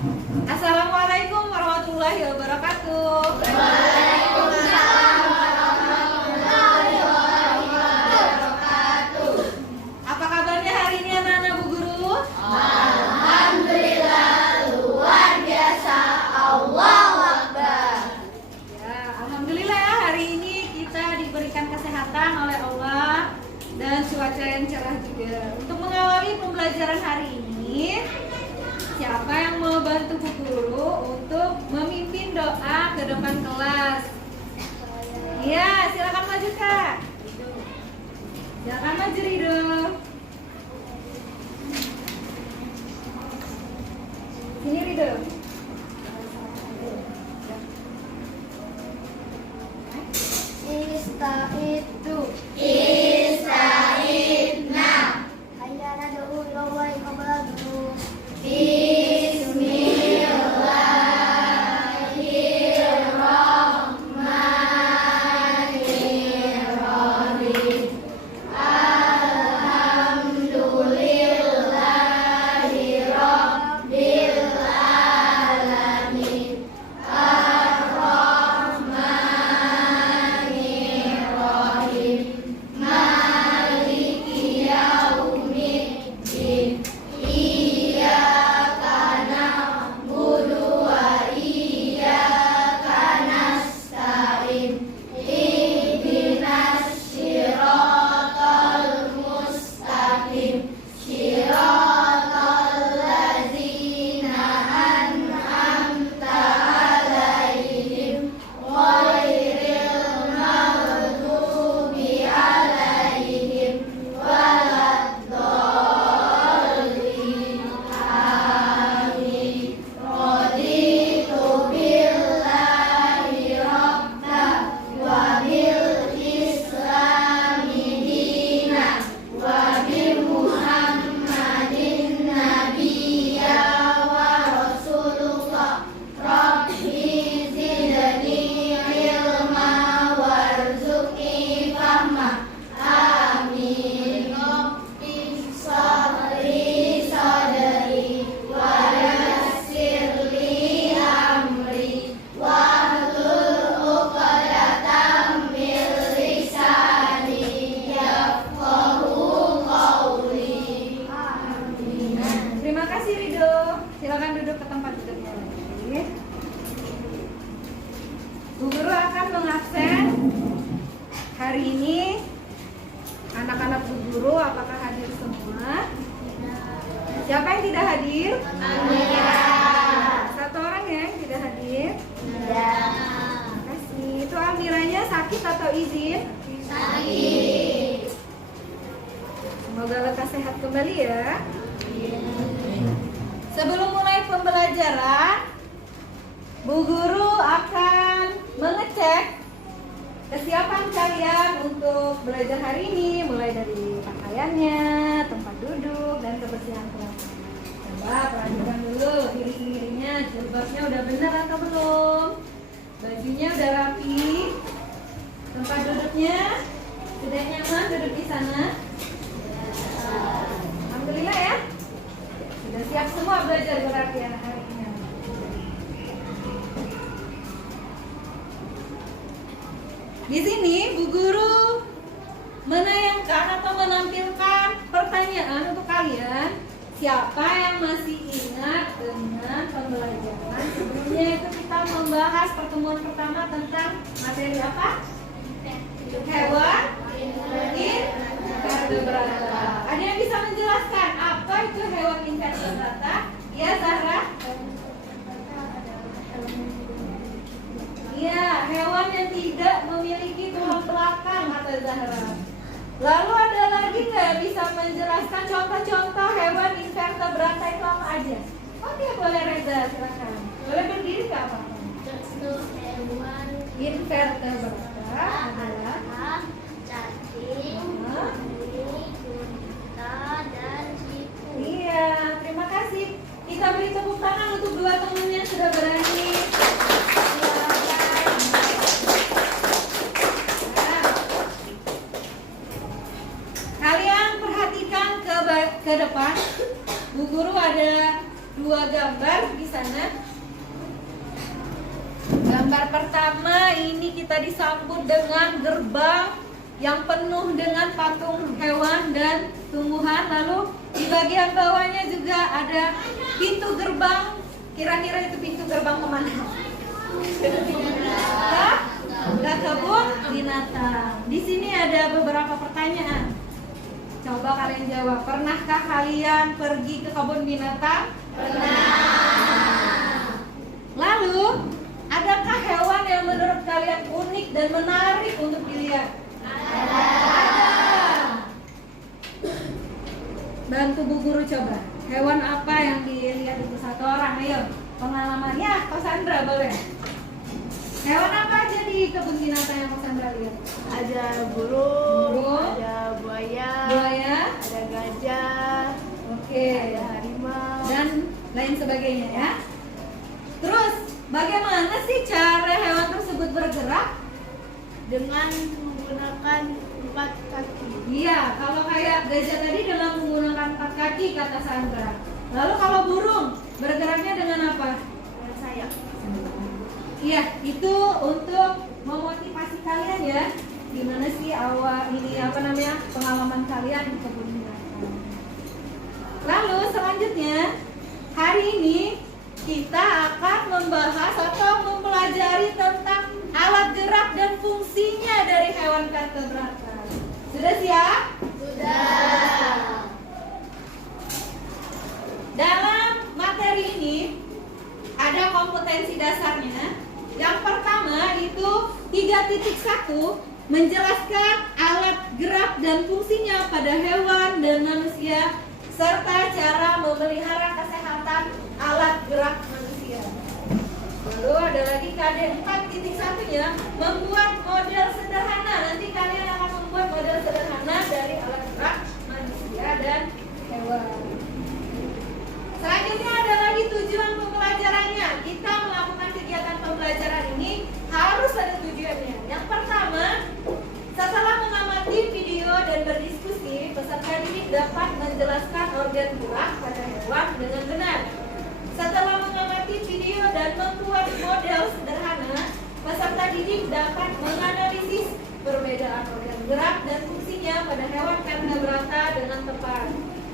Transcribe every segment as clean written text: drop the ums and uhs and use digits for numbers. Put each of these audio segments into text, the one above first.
Assalamualaikum warahmatullahi wabarakatuh. Waalaikumsalam warahmatullahi wabarakatuh. Apa kabarnya hari ini anak-anak Bu Guru? Alhamdulillah luar biasa. Allahu Akbar. Ya, alhamdulillah ya, hari ini kita diberikan kesehatan oleh Allah dan cuaca yang cerah juga. Untuk mengawali pembelajaran hari ini, siapa yang mau bantu Bu Guru untuk memimpin doa ke depan kelas? Iya, silakan maju Kak. Silakan maju Rido. Sini Rido. Istaitu. Istaidna. Hayya nad'u ilallahi qablahu. Bismillahirrahmanirrahim. Alhamdulillahi rabbil alamin. Ar-Rahmanirrahim. Maliki yaumiddin. Iyyaka na'budu wa iyyaka nasta'in. Ihdinas siratal mustaqim. Siratal ladzina an'amta 'alaihim ghairil maghdubi 'alaihim waladdallin. Amin. Raditu billahi rabba wa bil islami dina wa bi Muhammadin nabiyya wa rasulullah. Rabbi zidni ilma warzuqni fahma. Amin. Rabbi shrah sadri wa yassir li amri wahlul 'uqdatam min lisani yafqahu qawli. Amin. Terima kasih Rido. Silakan duduk ke tempat duduknya lagi. Bu Guru akan mengabsen hari ini anak-anak Bu Guru. Apakah hadir semua? Siapa yang tidak hadir? Amira. Satu orang ya yang tidak hadir. Ya. Terima kasih. Itu Amiranya sakit atau izin? Sakit. Semoga lekas sehat kembali ya. Sebelum mulai pembelajaran, Bu Guru akan mengecek kesiapan kalian untuk belajar hari ini, mulai dari pakaiannya, tempat duduk, dan kebersihan kelas. Coba perhatikan dulu diri sendirinya, jilbabnya udah benar atau belum? Bajunya udah rapi, tempat duduknya sudah nyaman duduk di sana. Alhamdulillah ya. Sudah siap semua belajar berarti anak hari ini. Di sini Bu Guru menayangkan atau menampilkan pertanyaan untuk kalian. Siapa yang masih ingat dengan pembelajaran sebelumnya itu kita membahas pertemuan pertama tentang materi apa? Hewan invertebrata. Ada yang bisa menjelaskan apa itu hewan invertebrata? Ya Zahra? Iya, hewan yang tidak memiliki tulang belakang kata Zahra. Lalu ada lagi nggak bisa menjelaskan contoh-contoh hewan invertebrata itu apa aja? Oke, boleh Reza, silakan. Boleh berdiri nggak apa-apa? Contoh hewan Invertebrata adalah cacing, unta, dan siku. iya, terima kasih. Kita beri tepuk tangan untuk dua teman yang sudah berani. Silakan. Nah, kalian perhatikan ke depan. Bu Guru ada dua dua gambar di sana. Gambar pertama ini kita disambut dengan gerbang yang penuh dengan patung hewan dan tumbuhan. Lalu di bagian bawahnya juga ada pintu gerbang. Kira-kira itu pintu gerbang kemana? Ke kebun binatang. Di sini ada beberapa pertanyaan. Coba kalian jawab. Pernahkah kalian pergi ke kebun binatang? Pernah. Lalu, adakah hewan yang menurut kalian unik dan menarik untuk dilihat? Ada. Bantu Bu Guru coba. Hewan apa yang dilihat itu satu orang? Ayo, pengalamannya Pak Sandra boleh. Hewan apa aja di kebun binatang yang Pak Sandra lihat? Ada burung, Burung. ada buaya, Buaya, ada gajah, oke, ada harimau. dan lain sebagainya ya. Terus, bagaimana sih cara hewan tersebut bergerak? Dengan menggunakan 4 kaki. Iya, kalau kayak gajah tadi dengan menggunakan 4 kaki kata Sandra. Lalu kalau burung bergeraknya dengan apa? Dengan sayap. Iya, itu untuk memotivasi kalian ya. Gimana sih awal ini pengalaman kalian di kebun binatang. Lalu selanjutnya hari ini kita akan membahas atau mempelajari tentang alat gerak dan fungsinya dari hewan vertebrata. Sudah siap? Sudah. Dalam materi ini ada kompetensi dasarnya. Yang pertama itu 3.1 menjelaskan alat gerak dan fungsinya pada hewan dan manusia serta cara memelihara kesehatan alat gerak manusia. Lalu ada lagi KD 4.1-nya membuat model sederhana. Nanti kalian akan membuat model sederhana dari alat gerak manusia dan hewan. Selanjutnya ada lagi tujuan pembelajarannya. Kita melakukan kegiatan pembelajaran ini harus ada tujuannya. Yang pertama, setelah mengamati video dan berdiskusi, peserta didik dapat menjelaskan organ gerak pada hewan dengan benar. Setelah mengamati video dan membuat model sederhana, peserta didik dapat menganalisis perbedaan organ gerak dan fungsinya pada hewan vertebrata dengan tepat.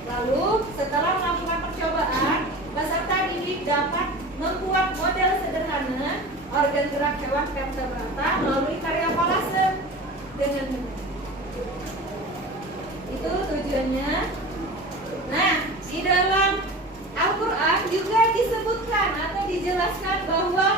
Lalu, setelah melakukan percobaan, peserta didik dapat membuat model sederhana organ gerak hewan vertebrata melalui karya kolase dengan benar. Itu tujuannya. Nah, di dalam Al-Quran juga disebutkan atau dijelaskan bahwa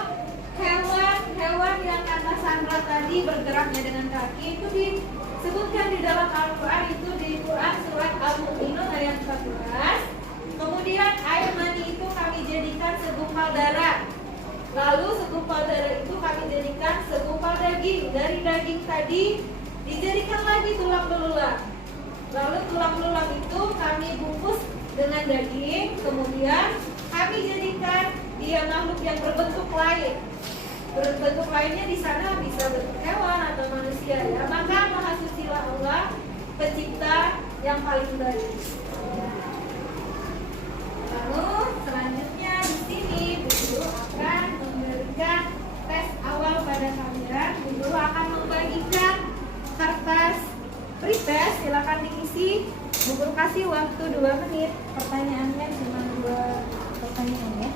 hewan-hewan yang kata Sandra tadi bergeraknya dengan kaki itu disebutkan di dalam Al-Quran, itu di Quran surat Al-Mu'minun ayat 14. Kemudian air mani itu kami jadikan segumpal darah. Lalu segumpal darah itu kami jadikan segumpal daging. Dari daging tadi dijadikan lagi tulang belulang. Lalu tulang belulang itu kami bungkus dengan daging. Kemudian kami jadikan dia makhluk yang berbentuk lain. Berbentuk lainnya di sana bisa bentuk hewan atau manusia ya. Maka Maha Sucilah Allah, pencipta yang paling baik. Lalu selanjutnya di sini Bu Guru akan memberikan tes awal pada kalian. Bu Guru akan membagikan kertas pretest, silakan diisi. Bu Guru kasih waktu 2 menit. Pertanyaannya cuma 2 pertanyaan ya.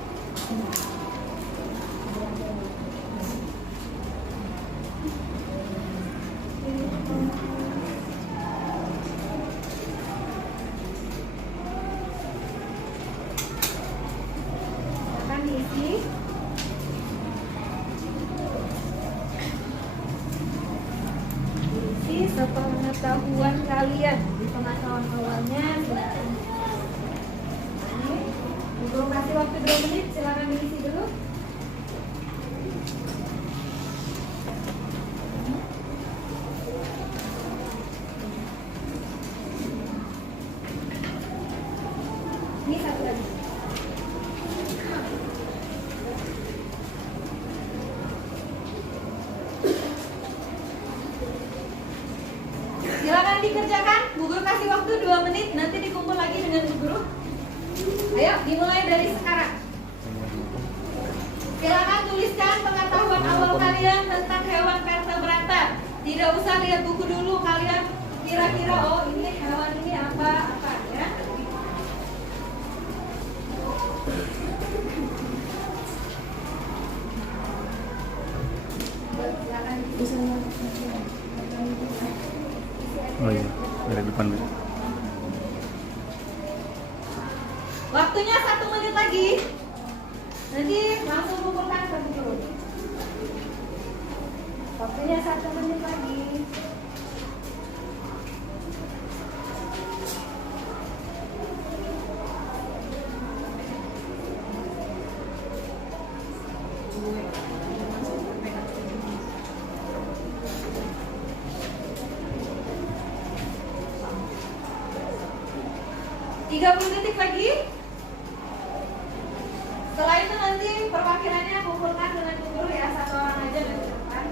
Silakan diisi. Diisi sepengetahuan kalian. Di pengetahuan awalnya silakan. Bu Guru kasih waktu 2 menit, silakan diisi dulu. Ini satu lagi. Silakan dikerjakan. Bu Guru kasih waktu 2 menit. Nanti dikumpul lagi dengan Bu Guru. Ayo, dimulai dari sekarang. kalian tentang hewan vertebrata. Tidak usah lihat buku dulu, kalian kira-kira oh ini hewan ini apa ya. Oh iya, dari depan dulu. Waktunya 1 menit lagi. Nanti langsung kumpulkan ke buku. Waktunya 1 menit lagi. Tiga 30 detik lagi. Setelah itu nanti perwakilannya kumpulkan dengan guru ya, 1 orang aja dari depan.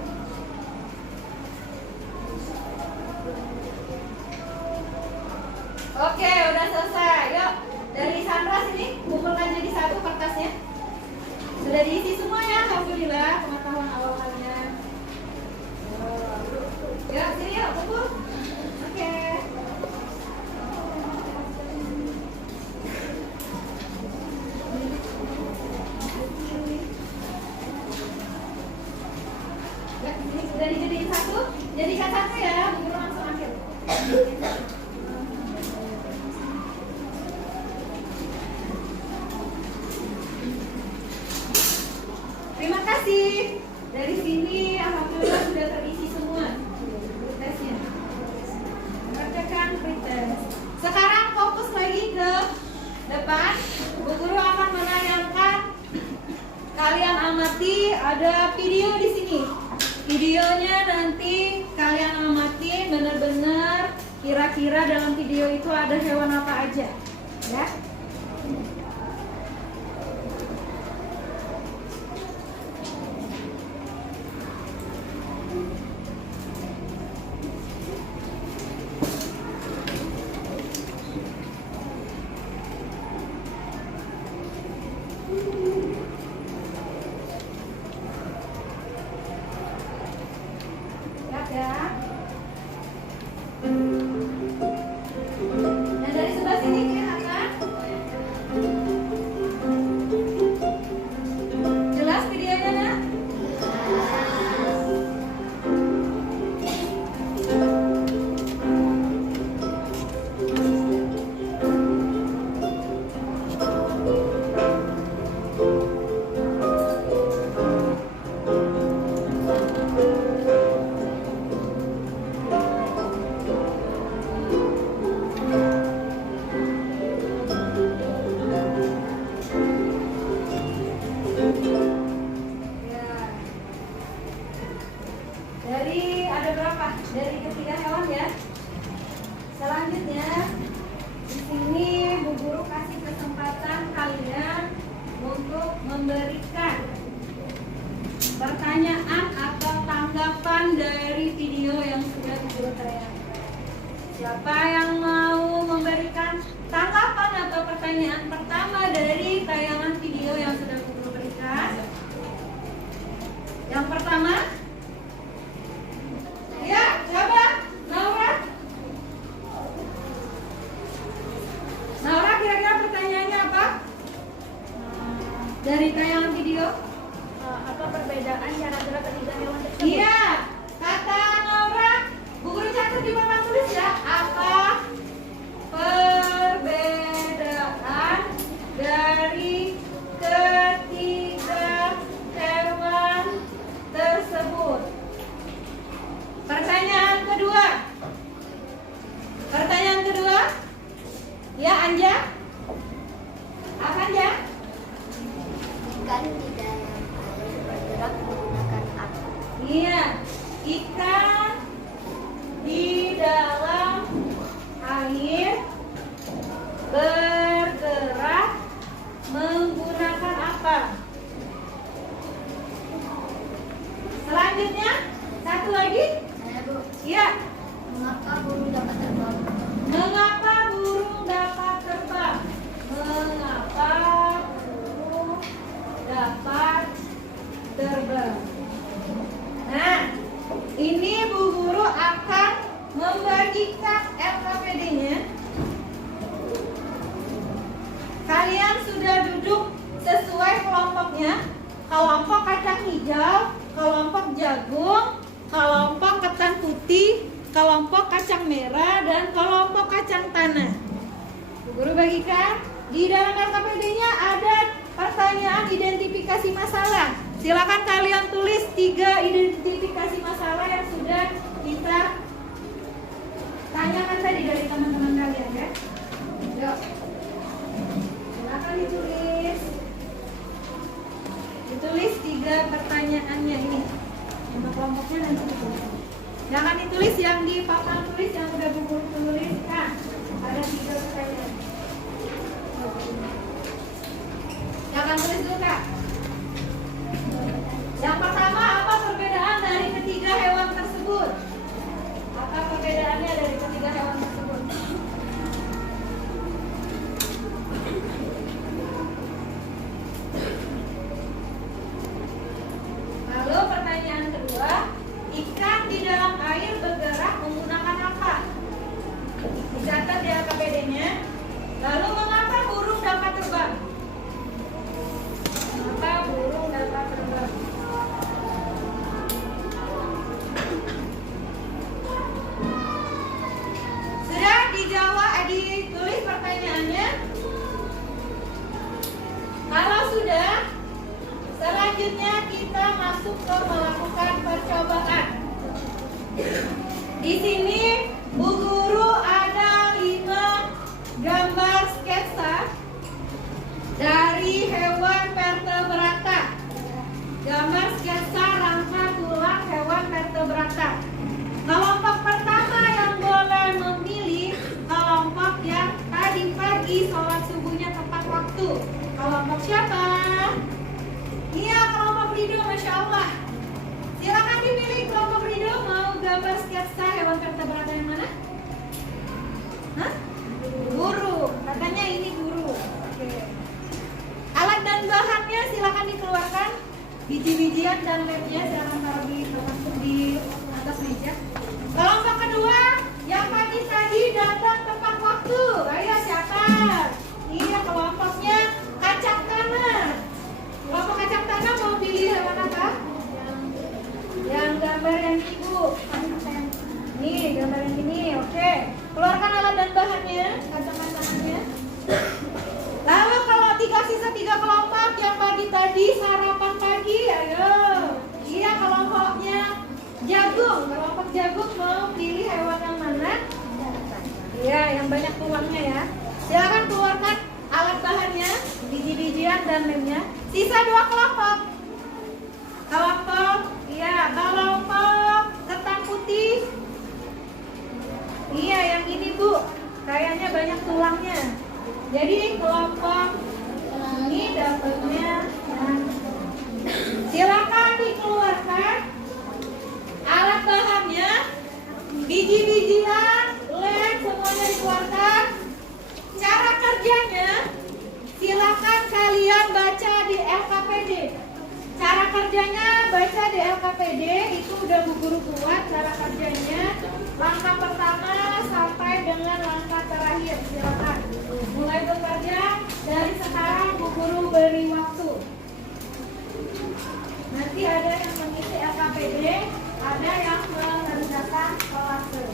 Oke, udah selesai. Yuk, dari Sandra sini kumpulkan jadi 1 kertasnya. Sudah diisi semua ya, alhamdulillah pengetahuan awal kalian. Yuk, sini yuk, kumpul. Oke. Ya, ini sudah dijadiin 1, jadikan 1 ya, guru langsung akhir. Terima kasih. Dari sini alhamdulillah sudah terisi semua pretestnya. Kerjakan pretest. Sekarang fokus lagi ke depan. Bu Guru akan menayangkan. Kalian amati ada video di sini. Videonya nanti kalian amati benar-benar kira-kira dalam video itu ada hewan apa aja, ya. Ya. Dan dari sebelah sini kelihatan jelas videonya, nak? Ya. Dari ada berapa? Dari ketiga hewan ya. Selanjutnya di sini Bu Guru kasih kesempatan kalian untuk memberikan pertanyaan atau tanggapan dari video yang sudah Bu Guru tayangkan. Siapa yang mau memberikan tanggapan atau pertanyaan pertama dari tayangan video yang sudah Bu Guru berikan? Yang pertama, ya, coba Naura. Naura, kira-kira pertanyaannya apa? Dari tayangan video? Apa perbedaan cara gerak ketiga hewan tersebut? Iya, kata Naura, Bu Guru catat di papan tulis ya. Apa perbedaan dari ketiga hewan tersebut? Pertanyaan kedua. Pertanyaan kedua. Ya, Anja. Apa Anja? Ikan di dalam air bergerak menggunakan apa? Iya, ikan di dalam air bergerak menggunakan apa? Selanjutnya, satu lagi. Saya Bu, Iya, mengapa burung dapat terbang? mengapa burung dapat terbang? Mengapa burung dapat terbang? ikat LKPD-nya. Kalian sudah duduk sesuai kelompoknya. Kelompok kacang hijau, kelompok jagung, kelompok ketan putih, kelompok kacang merah, dan kelompok kacang tanah. Bu Guru bagikan di dalam LKPD-nya ada pertanyaan identifikasi masalah. Silakan kalian tulis 3 identifikasi masalah yang sudah kita tanyakan tadi dari teman-teman kalian ya. Yuk. Silakan ditulis. Ditulis 3 pertanyaannya ini. Untuk kelompoknya nanti ditulis. Jangan ditulis yang di papan tulis yang udah Bu Guru tuliskan. Ada 3 pertanyaan. Jangan tulis dulu Kak. Yang pertama, apa perbedaan dari ketiga hewan tersebut? Apa perbedaannya dari ketiga hewan tersebut? Lalu pertanyaan kedua, ikan di dalam air bergerak menggunakan apa? Dicatat di LKPD-nya. Lalu mengapa burung dapat terbang? Mengapa burung dapat terbang? Sudah dijawab, ditulis pertanyaannya? Kalau sudah, selanjutnya kita masuk ke melakukan percobaan. Di sini Bu Guru ada 5 gambar sketsa dari hewan vertebrata. Gambar sketsa rangka tulang hewan vertebrata. Kelompok pertama yang boleh memilih kelompok yang tadi pagi sholat subuhnya tepat waktu. Kelompok siapa? Iya, kelompok Rido, Masya Allah. Silakan dipilih kelompok Rido. Mau gambar sketsa hewan vertebrata yang mana? Hah? Guru. Katanya ini guru. Oke. Alat dan bahannya silakan dikeluarkan. Biji-bijian dan lemnya silakan taruh di atas meja. Kelompok kedua yang tadi datang tepat waktu. Ayo siapa? Iya, kelompoknya kacang tanah. Kelompok kacang tanah mau pilih hewan apa? Yang gambar yang ini Bu. Nih gambar yang ini. Oke. Keluarkan alat dan bahannya, kacang-kacangnya. Lalu kalau sisa 3 kelompok yang pagi tadi sarapan pagi, ayo. Iya, kelompoknya jagung. Kelompok jagung mau pilih hewan yang mana? Iya, yang banyak tulangnya ya. Silakan keluarkan alat bahannya, biji-bijian dan lemnya. Sisa 2 kelompok. Kelompok, iya, kelompok ketan putih. Iya, yang ini Bu. Kayaknya banyak tulangnya. Jadi kelompok ini dapatnya. Silakan dikeluarkan alat bahannya, biji-bijian, lem semuanya dikeluarkan. Cara kerjanya silakan kalian baca di LKPD. Cara kerjanya baca di LKPD, itu udah Bu Guru buat cara kerjanya. Langkah pertama sampai dengan langkah terakhir. Silakan mulai bekerja dari sekarang. Bu Guru beri waktu. Nanti ada yang mengisi LKPD, ada yang mengerjakan kolase.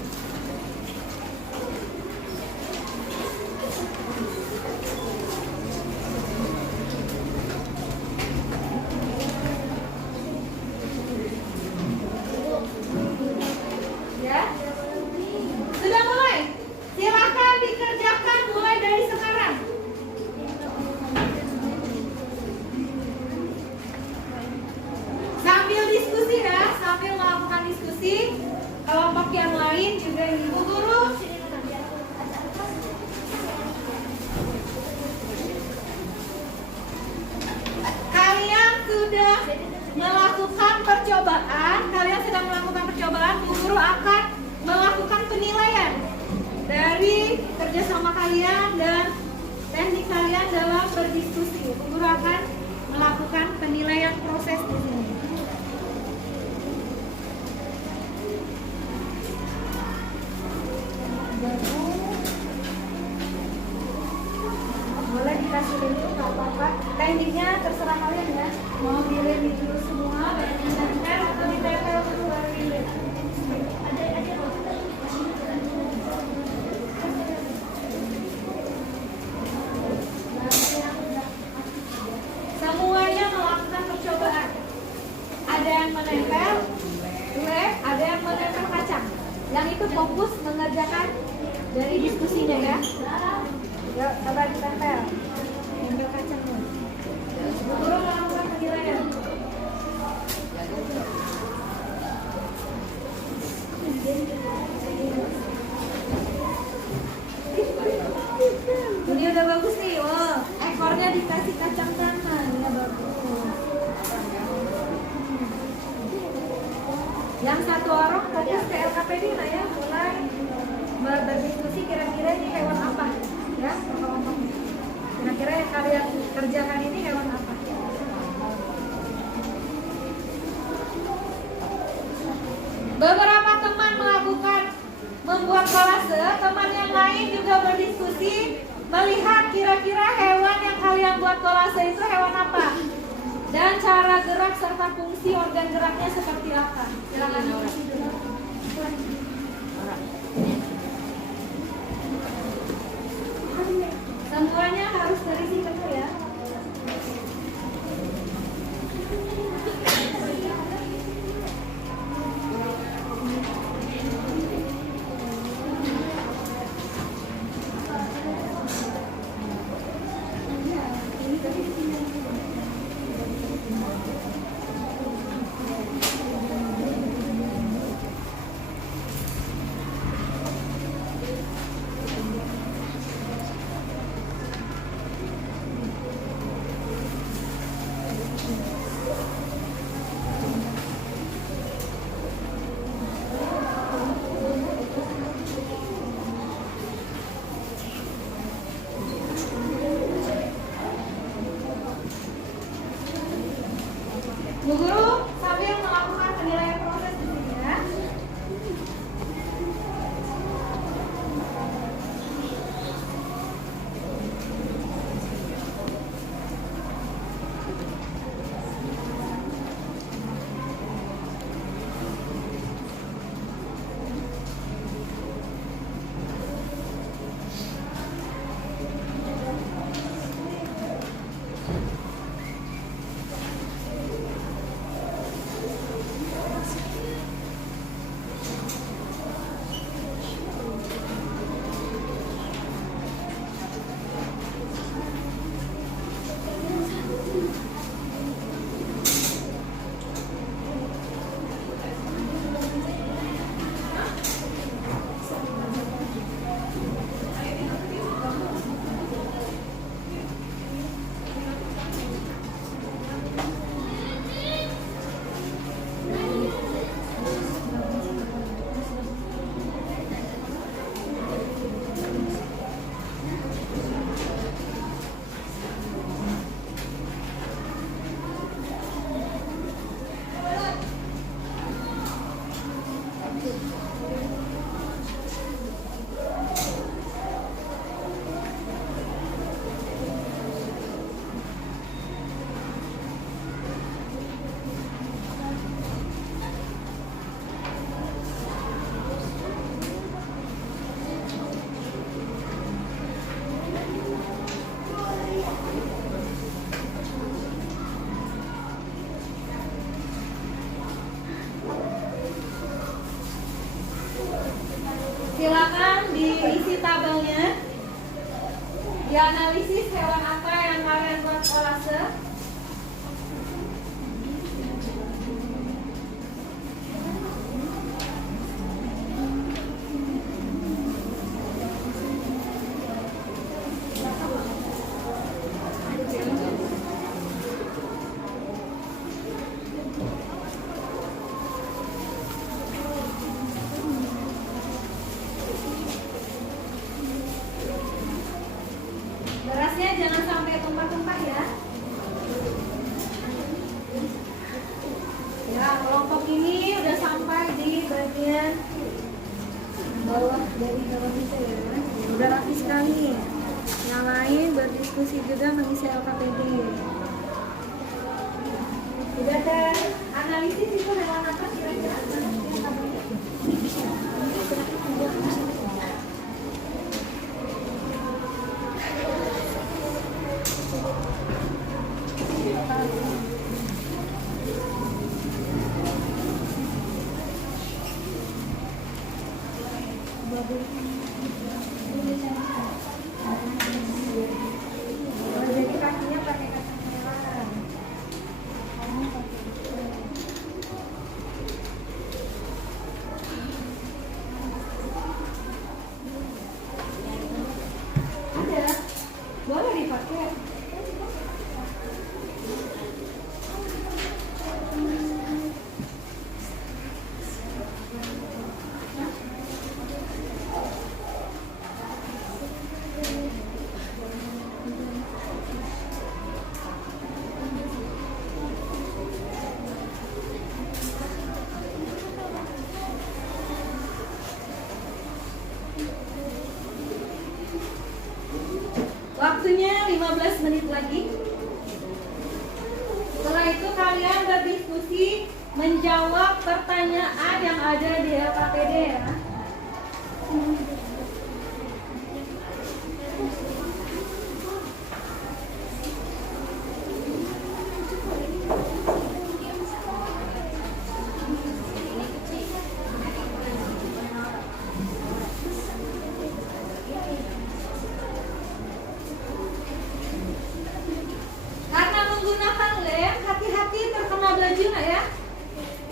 Ya, sudah mulai. Silakan dikerjakan mulai dari sekarang. Sambil diskusi ya, sambil melakukan diskusi. Kelompok yang lain juga Bu Guru. Kalian sudah melakukan percobaan. Kalian sedang melakukan percobaan. Bu Guru akan melakukan penilaian dari kerjasama kalian dan teknik kalian dalam berdiskusi. Bu Guru akan melakukan penilaian proses di sini. ada yang menempel lab, ada yang menempel kacang. Yang itu fokus mengerjakan dari diskusinya ya. Yuk, coba ditempel. Nempel kacangnya. Guru melakukan penilaian. Ini udah bagus nih. Oh, ekornya dikasih kacang tanah. Ini bagus. Yang satu orang fokus ke LKPD lah ya, mulai berdiskusi kira-kira ini hewan apa ya, kira-kira yang kalian kerjakan ini hewan apa. Beberapa teman melakukan membuat kolase, teman yang lain juga berdiskusi melihat kira-kira hewan yang kalian buat kolase itu hewan apa dan cara gerak serta fungsi organ geraknya seperti apa. Silakan diskusi dulu. Semuanya harus terisi penuh ya. Bu Guru sambil melakukan penilaian proses di sini ya. Silakan diisi tabelnya. Dianalisis hewan apa yang kalian buat kolase. Berasnya jangan sampai tumpah-tumpah ya. Ya, kelompok ini udah sampai di bagian bawah dari bawah bisa ya. Udah rapi sekali. Yang lain berdiskusi juga mengisi LKPD. Sudah ada analisis itu hewan apa kira-kira? Oh, jadi kakinya pakai kaki hewan. Ada, boleh dipakai. Waktunya 15 menit lagi. Setelah itu kalian berdiskusi menjawab pertanyaan yang ada di LKPD ya. Karena menggunakan lem, hati-hati terkena baju nggak ya?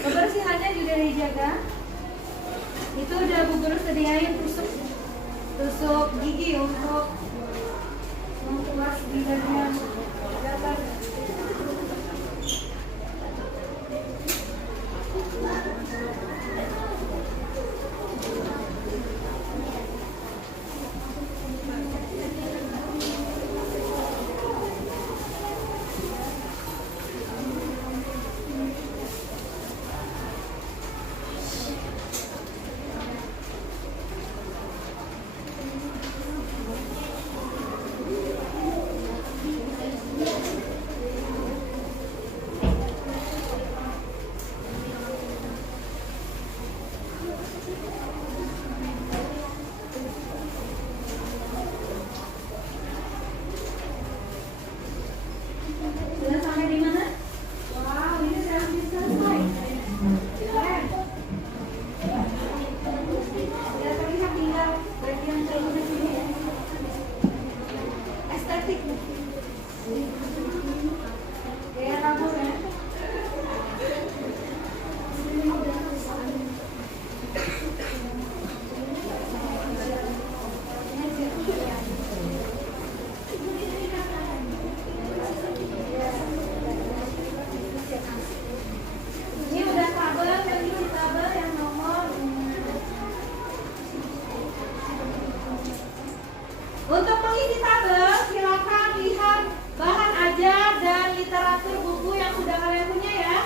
Kebersihannya juga dijaga. Itu udah Bu Guru sediain tusuk gigi untuk mempuas bibirnya. Sudah sampai di mana? Wow, ini sudah hampir selesai. Keren. Ya, terlihat tinggal bagian kainnya sini ya. Estetik. Kayak rambut ya. Ini udah tabel, yang ini tabel yang nomor. Untuk mengisi tabel, silakan lihat bahan ajar dan literatur buku yang sudah kalian punya ya.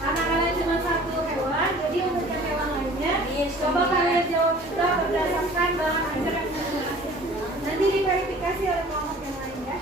Karena kalian cuma satu hewan, jadi untuk yang hewan lainnya, coba kalian jawab juga berdasarkan bahan ajar yang sudah. Nanti diverifikasi oleh kelompok yang lain ya.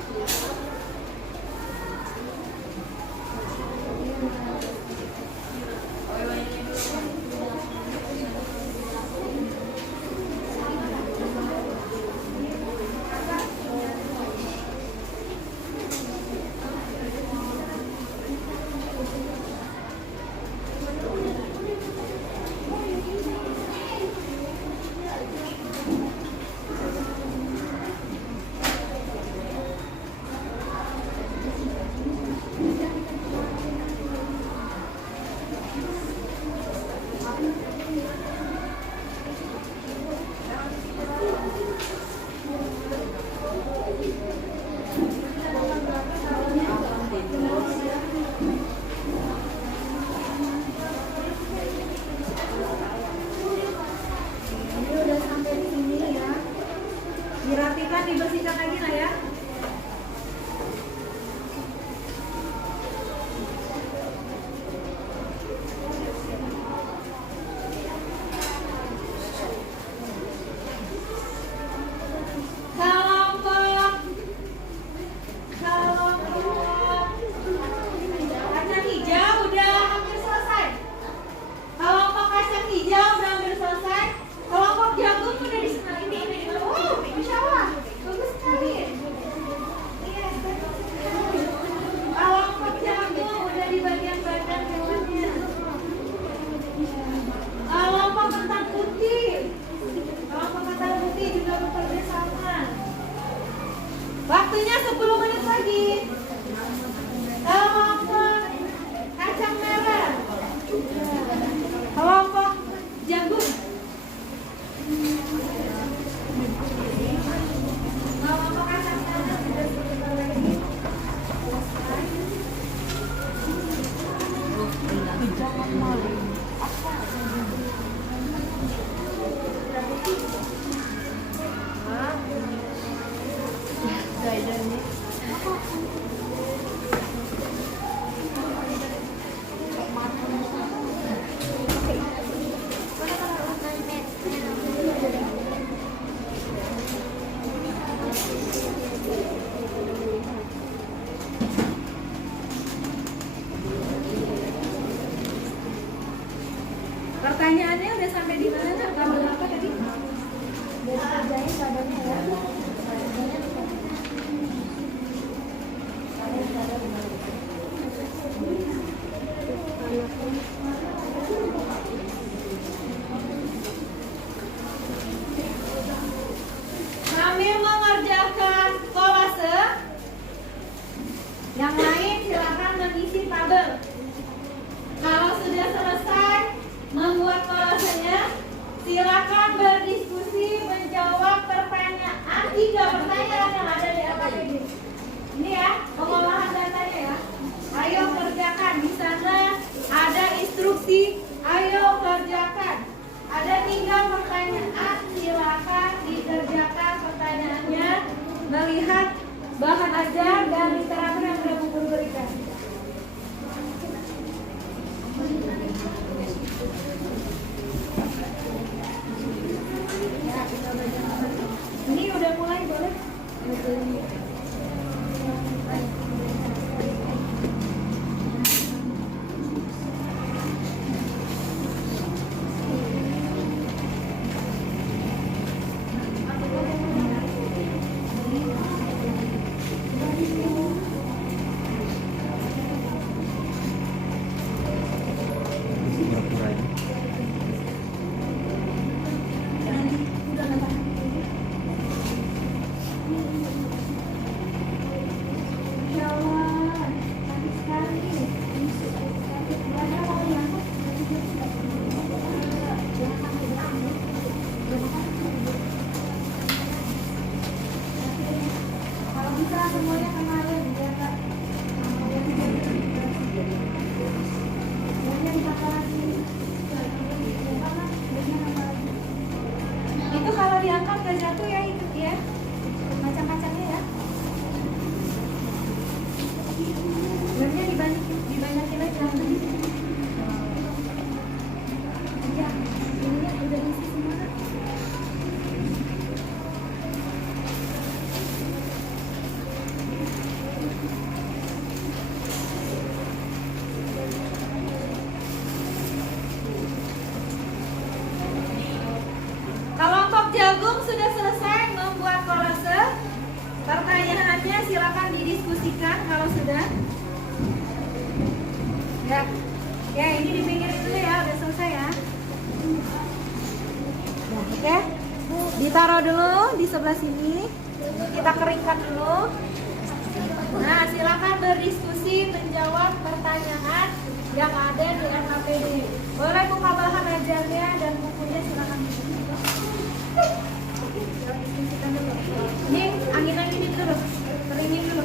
Pertanyaannya udah sampai di mana Nak? Gambar apa tadi? Udah dikerjain kabarnya ya. Sambil mengerjakan kolase, yang lain silakan mengisi tabel. Kalau sudah selesai membuat kolasenya, silakan berdiskusi menjawab pertanyaan 3 pertanyaan yang ada di APD. Ini ya, pengolahan datanya ya. Ayo kerjakan, di sana ada instruksi, ayo kerjakan. Ada 3 pertanyaan, silakan dikerjakan pertanyaannya melihat bahan ajar dan literatur yang sudah Guru berikan. Ini udah mulai, boleh? Pura-pura ini. Kalau bisa semuanya kemarin biar nggak itu kalau diangkat nggak jatuh ya, ikut ya macam-macamnya ya. Sebenarnya dibanyakin aja. Ya, ininya udah isi semua. Kelompok jagung sudah selesai membuat kolase. Pertanyaannya silakan didiskusikan kalau sudah. Ya ini dipinggirin dulu ya, udah selesai ya. Nah, oke. Ditaruh dulu di sebelah sini. Kita keringkan dulu. Nah, silakan berdiskusi menjawab pertanyaan yang ada di NHPD. Boleh buka bahan ajarnya dan bukunya silakan. Ini angin-anginin dulu, keringin dulu.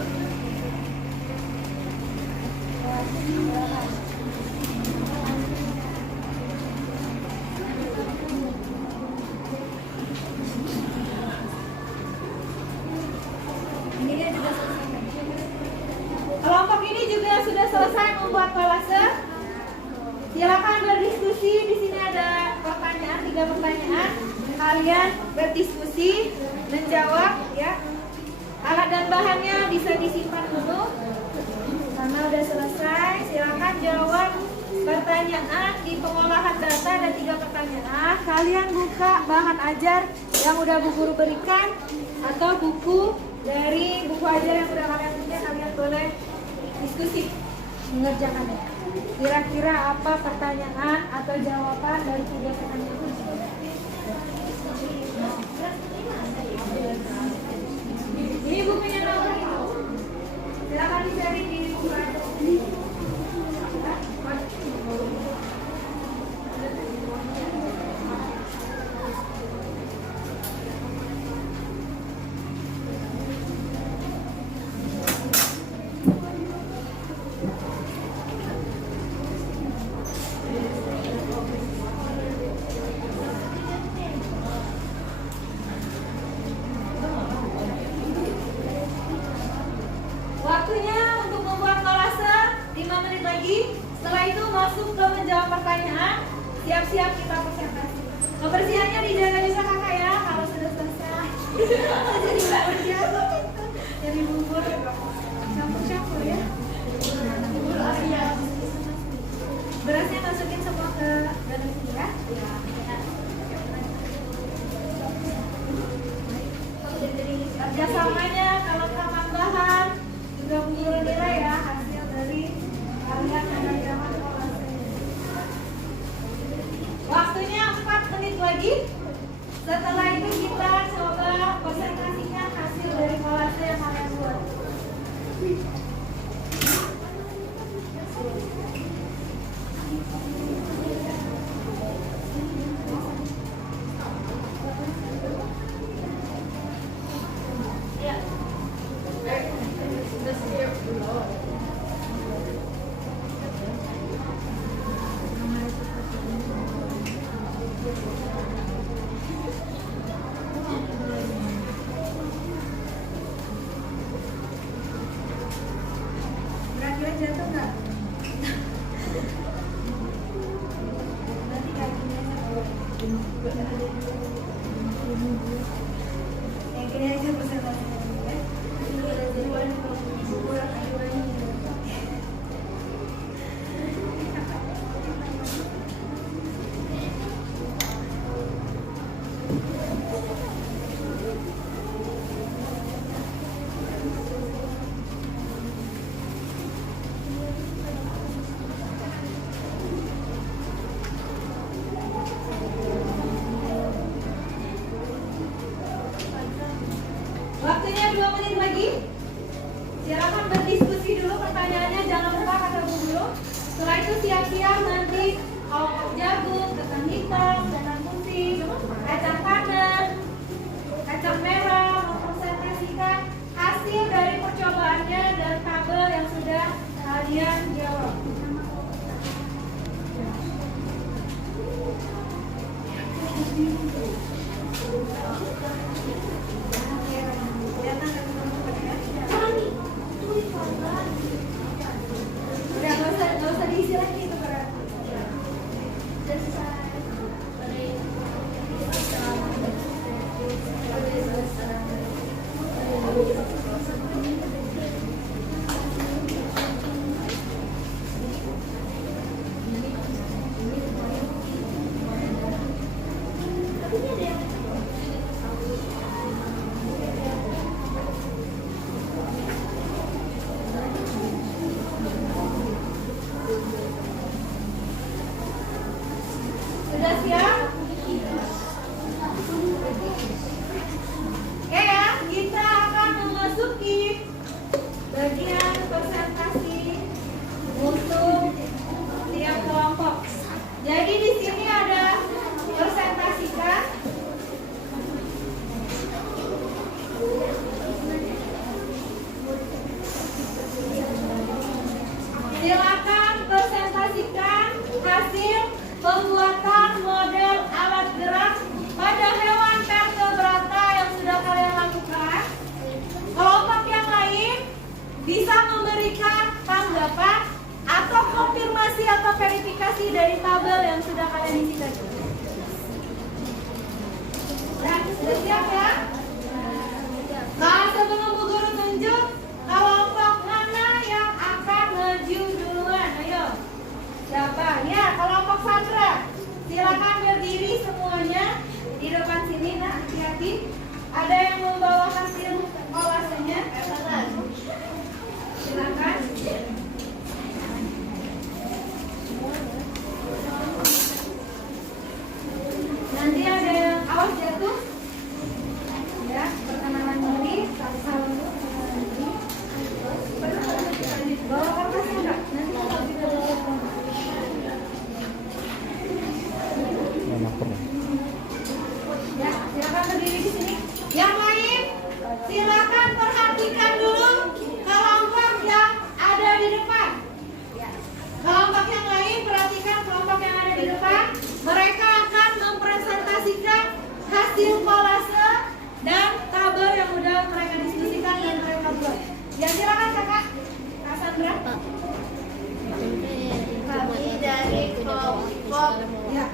Ininya juga selesai. Kelompok ini juga sudah selesai membuat kolase. Silakan berdiskusi. Di sini ada pertanyaan, 3 pertanyaan. Kalian berdiskusi, menjawab ya. Alat dan bahannya bisa disimpan dulu. Karena udah selesai, silakan jawab pertanyaan di pengolahan data. Ada 3 pertanyaan. Kalian buka bahan ajar yang udah Bu Guru berikan atau buku dari buku ajar yang udah kalian punya. Kalian boleh diskusi mengerjakannya. Kira-kira apa pertanyaan atau jawaban dari 3 pertanyaan itu? Ini bukunya nomor itu. Silakan dicari di buku. Waktunya untuk membuat kolase 5 menit lagi. Setelah itu masuk ke menjawab pertanyaan. Siap-siap kita presentasi. Kebersihannya dijaga juga kakak ya. Kalau sudah selesai jadi bubur ya. Jadi bubur campur-campur ya. Berasnya masukin semua ke dalam sini ya. lihat diagram kolase. Waktunya 4 menit lagi. Setelah itu kita coba presentasikan hasil dari kolase yang kalian buat. Berat jatuh nggak? Nanti kakinya yang gini aja presentasinya ya. Waktunya 2 menit lagi. Silakan berdiskusi dulu, pertanyaannya jangan lupa kata Bu dulu. Setelah itu siap-siap nanti kelompok jagung, ketan hitam, ketan putih, kacang tanah, kacang merah mempresentasikan hasil dari percobaannya dan tabel yang sudah kalian jawab. Udah nggak usah diisi lagi itu berat. Sudah siap? Oke ya, kita akan memasuki bagian presentasi untuk tiap kelompok. Jadi di sini ada presentasikan. Silakan presentasikan hasil pembuatan model alat gerak pada hewan vertebrata yang sudah kalian lakukan. Kelompok yang lain bisa memberikan tanggapan atau konfirmasi atau verifikasi dari tabel yang sudah kalian isi tadi. Dan sudah siap ya? Nah, sebelum Bu Guru tunjuk kelompok mana yang akan maju duluan, ayo. Siapa? Ya, kelompok Sandra. Silakan berdiri semuanya di depan sini, nah hati-hati. Ada yang membawa hasil kolasenya? Silakan. Nanti ada yang awas jatuh. Ya, perkenalan diri, salam dulu. Bawa kertasnya enggak? Nanti kalau kita bawa kertas. Ya, silakan berdiri di sini. Yang lain, silakan perhatikan dulu kelompok yang ada di depan. Kelompok yang lain, perhatikan kelompok yang ada di depan. Mereka akan mempresentasikan hasil kolase dan tabel yang sudah mereka diskusikan dan mereka buat. Ya, silakan kakak, Kak Sandra. Kami dari kelompok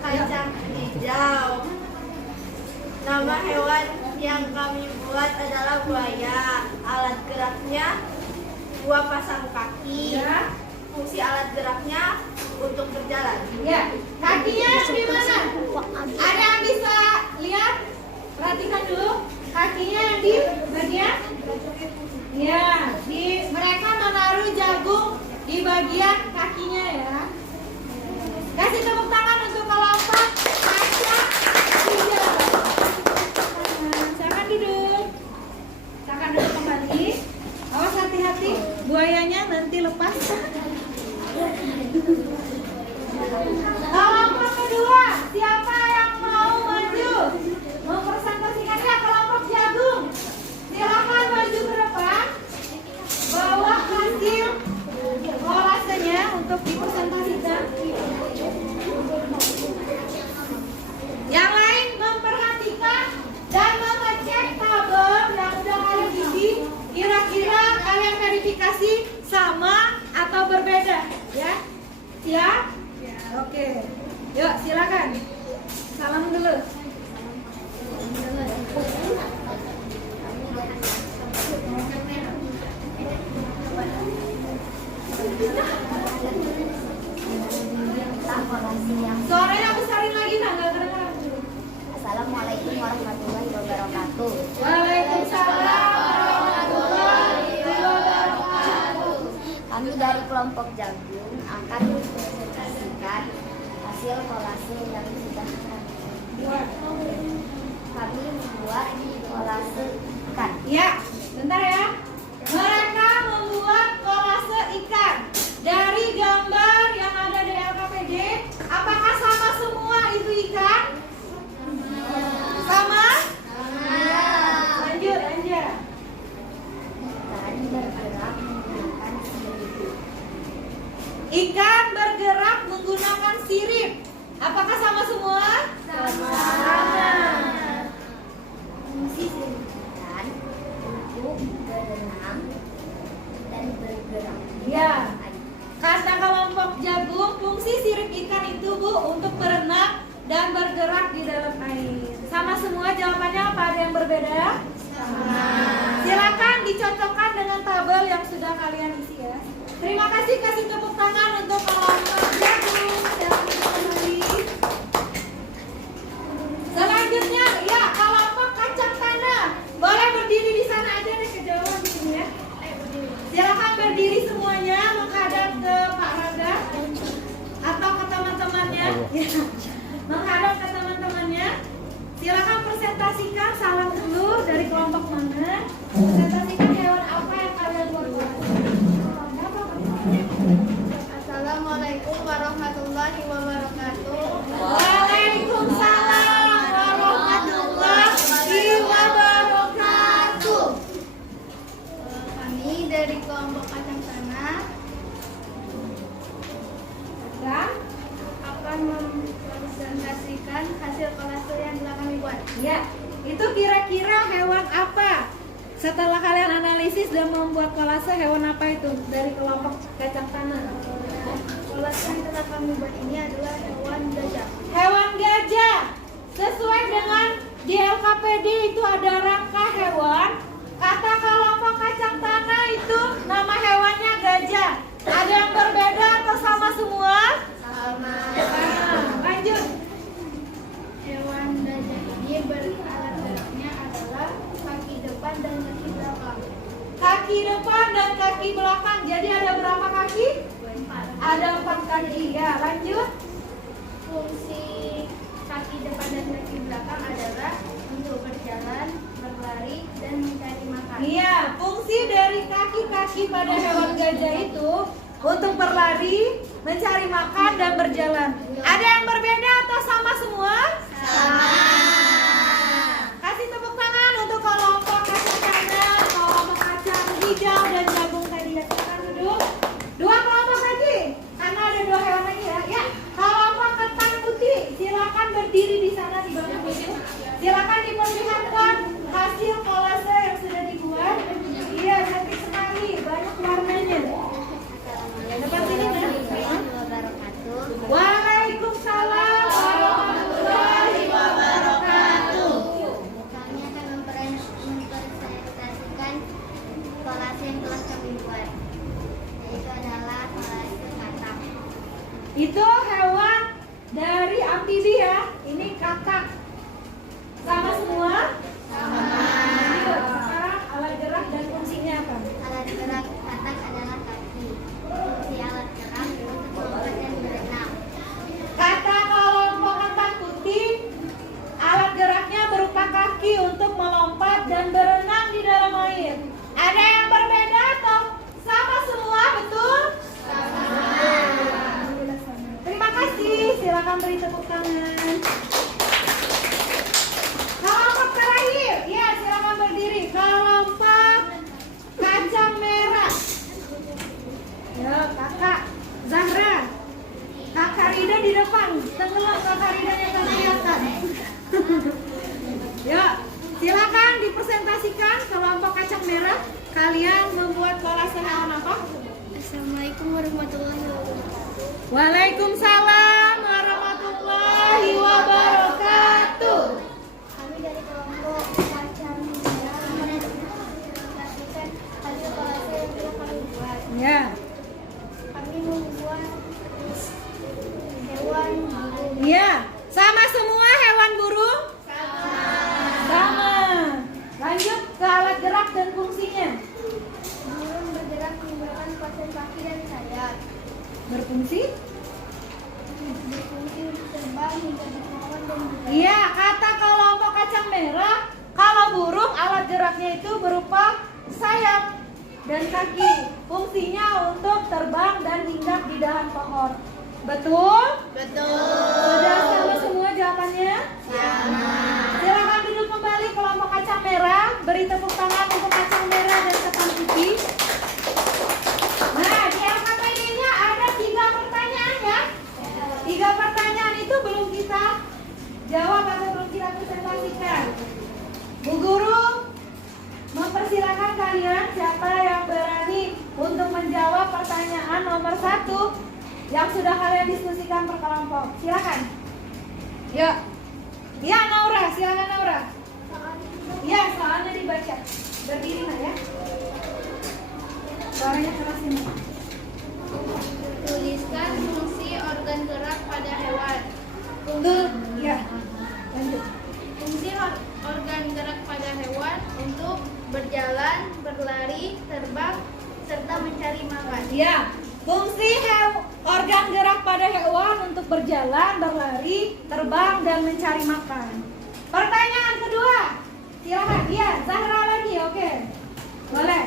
kacang hijau. Nama hewan yang kami buat adalah buaya. Alat geraknya 2 pasang kaki. Ya. Fungsi alat geraknya untuk berjalan. Ya, kakinya di mana? Ada yang bisa lihat? Perhatikan dulu. Kakinya yang di bagian? Ya, mereka menaruh jagung di bagian kakinya ya. Kasih tepuk tangan untuk kelompok kacang hijau. Silakan duduk. Silakan duduk kembali. Awas hati-hati, buayanya nanti lepas. Kelompok kedua, siapa yang mau maju mempresentasikannya? Kelompok jagung, silakan maju ke depan, bawa hasil kolasenya untuk dipresentasikan. Yang lain memperhatikan dan mengecek tabel yang sudah kalian isi. Kira-kira kalian verifikasi sama atau berbeda, ya? Siap? Oke. Yuk, silakan. Salam dulu. Suaranya besarin lagi, nggak kedengeran. Assalamualaikum warahmatullahi wabarakatuh. Waalaikumsalam warahmatullahi wabarakatuh. Kami dari kelompok jagung akan mempresentasikan hasil kolase yang sudah kami membuat kolase ikan. Ya, bentar ya. Mereka membuat kolase ikan dari gambar yang ada di LKPD. Apakah sama semua itu ikan? Sama? Lanjut, Anja. Ikan bergerak menggunakan sirip. Apakah sama semua? Sama. Fungsi sirip ikan untuk berenang dan bergerak. Ya. Kata kelompok jagung, fungsi sirip ikan itu Bu untuk berenang dan bergerak di dalam air. Sama semua jawabannya apa? Ada yang berbeda? Sama. Silakan dicocokkan dengan tabel yang sudah kalian isi ya. Terima kasih, kasih tepuk tangan untuk kelompok jagung. Silakan kembali. Selanjutnya, ya kelompok kacang tanah. Boleh berdiri di sana aja nih, kejauhan di sini ya. Silakan berdiri semuanya menghadap ke Pak Raga atau ke teman-temannya. Ya. Menghadap ke teman-temannya. Silakan presentasikan, salam dulu dari kelompok mana. Presentasikan hewan apa yang kalian buat. Assalamualaikum warahmatullahi wabarakatuh. Waalaikumsalam warahmatullahi wabarakatuh. Kami dari kelompok kacang tanah Ya, akan mempresentasikan hasil kolase yang telah kami buat. ya. Itu kira-kira hewan apa? Setelah kalian analisis dan membuat kolase, hewan apa itu dari kelompok kacang tanah? Kolase yang telah kami buat ini adalah hewan gajah. Hewan gajah. Sesuai dengan di LKPD itu ada rangka hewan. Kata kelompok kacang tanah itu nama hewannya gajah. Ada yang berbeda atau sama semua? Sama. Lanjut. Hewan gajah ini alat geraknya adalah kaki depan dan kaki belakang. Kaki depan dan kaki belakang. Jadi ada berapa kaki? Ada 4 kaki. Ya, lanjut. Fungsi kaki depan dan kaki belakang adalah untuk berjalan, berlari, dan mencari makan. Iya, fungsi dari kaki-kaki pada hewan gajah itu untuk berlari, mencari makan, dan berjalan. Ada yang berbeda atau sama semua? Sama. Kasih tepuk tangan untuk kelompok kacang tanah, kelompok kacang hijau, dan jagung tadi. Silakan duduk. 2 kelompok lagi, karena ada 2 hewan lagi ya. Ya, kelompok ketan putih, silakan berdiri di sana di bawah itu. Silakan diperlihatkan hasil kolase yang sudah dibuat. Iya, cantik sekali, banyak warnanya. Depan sini ya. Waalaikumsalam warahmatullahi wabarakatuh. Kami akan mempresentasikan kolase yang telah kami buat, yaitu adalah kolase katak. Itu hewan dari amfibi ya. Ini kakak. Sama semua? Sama. Sekarang alat gerak dan fungsinya apa? Alat gerak katak adalah kaki. Fungsi silakan beri tepuk tangan. Kelompok terakhir, ya silakan berdiri. Kelompok kacang merah. Ya, kakak Zahra, kakak Rida di depan. Tenggelam kakak Rida yang tak kelihatan. Ya, silakan dipresentasikan kelompok kacang merah. Kalian membuat kolase hewan apa? Assalamualaikum warahmatullahi wabarakatuh. Waalaikumsalam warahmatullahi wabarakatuh. Kami dari kelompok kacang merah mempresentasikan hasil kolase yang telah kami buat. Ya. Kami membuat hewan burung. Iya, sama semua hewan burung? Sama. Lanjut ke alat gerak dan fungsinya. Burung bergerak menggunakan pasir kaki dan sayap. Berfungsi? Berfungsi untuk terbang hingga di pohon dan juga Iya, kata kelompok kacang merah, kalau burung alat geraknya itu berupa sayap dan kaki. Fungsinya untuk terbang dan hinggap di dahan pohon. Betul? Sudah sama semua jawabannya? Silakan duduk kembali kelompok kacang merah. Beri tepuk tangan untuk kacang merah dan ketan putih. Nah, di LKPD-nya ada 3 pertanyaan ya. 3 pertanyaan itu belum kita jawab atau belum kita presentasikan. Bu Guru mempersilakan kalian siapa yang berani untuk menjawab pertanyaan nomor 1 yang sudah kalian diskusikan per kelompok. Silakan. Yuk. Ya, Naura, silakan Naura. Ya, soalnya dibaca. Berdiri nak ya. Suaranya keras ini. tuliskan fungsi organ gerak pada hewan. Tuh, ya. Lanjut. Fungsi organ gerak pada hewan untuk berjalan, berlari, terbang, serta mencari makan. Ya. Fungsi organ gerak pada hewan untuk berjalan, berlari, terbang, dan mencari makan. Pertanyaan kedua. Silakan. Iya, Zahra lagi. Oke. Boleh.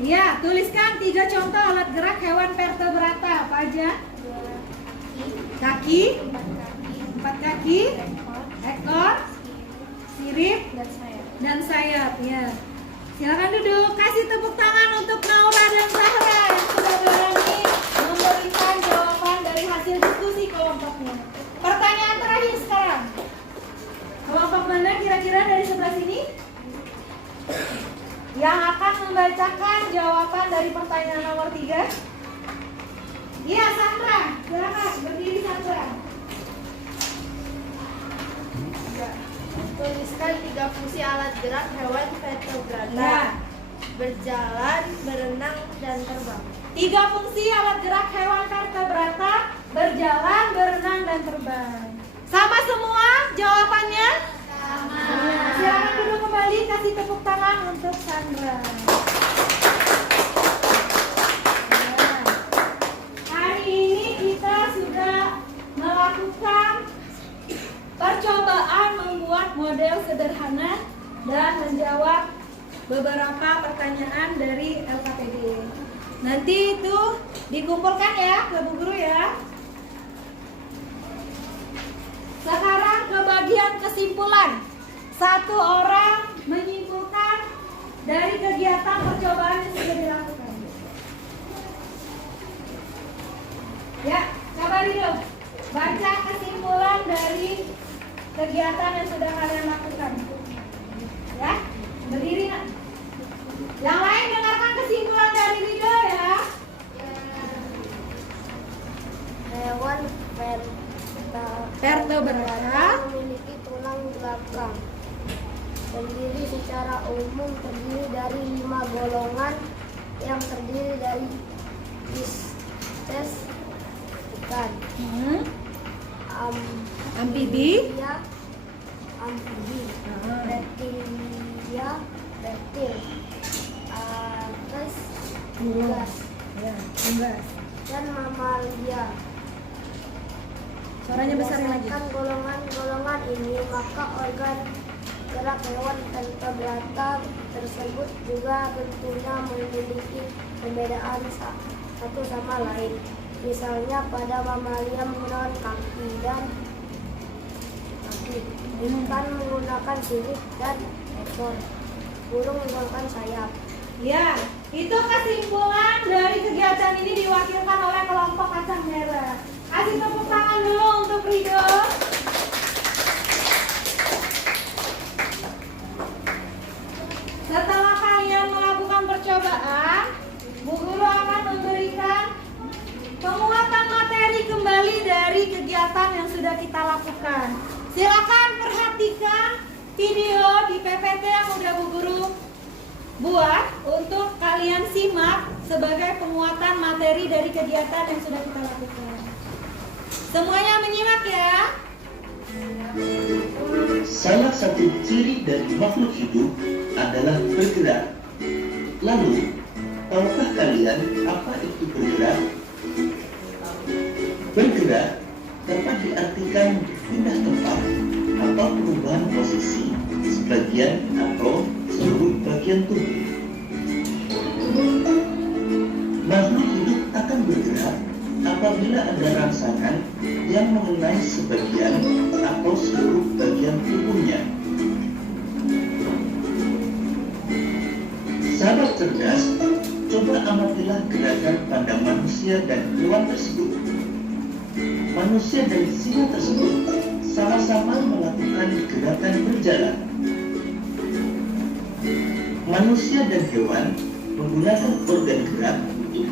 Iya, tuliskan 3 contoh alat gerak hewan vertebrata. Apa aja? Kaki, 4 kaki, ekor, sirip, dan sayap. Ya. Silakan duduk. Kasih tepuk tangan untuk Naura dan Zahra yang sudah berani memberikan jawaban dari hasil diskusi kelompoknya. Pertanyaan terakhir sekarang. Kelompok mana kira-kira dari sebelah sini yang akan membacakan jawaban dari pertanyaan nomor 3? Iya, Sandra. Silakan berdiri, Sandra. Tuliskan 3 fungsi alat gerak hewan vertebrata. Ya. Berjalan, berenang, dan terbang. 3 fungsi alat gerak hewan vertebrata: berjalan, berenang, dan terbang. Sama semua jawabannya? Sama. Silakan duduk kembali, kasih tepuk tangan untuk Sandra. Nah, hari ini kita sudah melakukan percobaan membuat model sederhana dan menjawab beberapa pertanyaan dari LKPD. Nanti itu dikumpulkan ya ke Bu Guru ya. Sekarang ke bagian kesimpulan. 1 orang menyimpulkan dari kegiatan percobaan yang sudah dilakukan. Ya, coba dulu baca kesimpulan dari kegiatan yang sudah kalian lakukan. Ya, berdiri nak. Yang lain dengarkan kesimpulan dari Rido ya. Hewan Vertebrata memiliki tulang belakang. Terdiri secara umum terdiri dari 5 golongan yang terdiri dari istes ikan, amfibi, amfibi, reptilia, reptil, unggas, ya, unggas. dan mamalia. Suaranya besarin lagi. Berdasarkan golongan-golongan ini, maka organ gerak hewan vertebrata tersebut juga tentunya memiliki perbedaan satu sama lain. Misalnya pada mamalia menggunakan kaki dan ikan menggunakan sirip dan ekor, burung menggunakan sayap. Ya, itu kesimpulan dari kegiatan ini diwakilkan oleh kelompok kacang merah. Kasih tepuk tangan dulu untuk Rido. Setelah kalian melakukan percobaan, Bu Guru akan memberikan penguatan materi kembali dari kegiatan yang sudah kita lakukan. Silakan perhatikan video di PPT yang udah Bu Guru buat untuk kalian simak sebagai penguatan materi dari kegiatan yang sudah kita lakukan. Semuanya menyimak ya. Salah satu ciri dari makhluk hidup adalah bergerak. Lalu, tahukah kalian apa itu bergerak? Bergerak dapat diartikan pindah tempat atau perubahan posisi sebagian atau seluruh bagian tubuh. Makhluk hidup akan bergerak apabila ada rangsangan yang mengenai sebagian atau seluruh bagian tubuhnya. Sahabat cerdas, coba amatilah gerakan pada manusia dan hewan tersebut. Manusia dan singa tersebut sama-sama melakukan gerakan berjalan. Manusia dan hewan menggunakan organ gerak untuk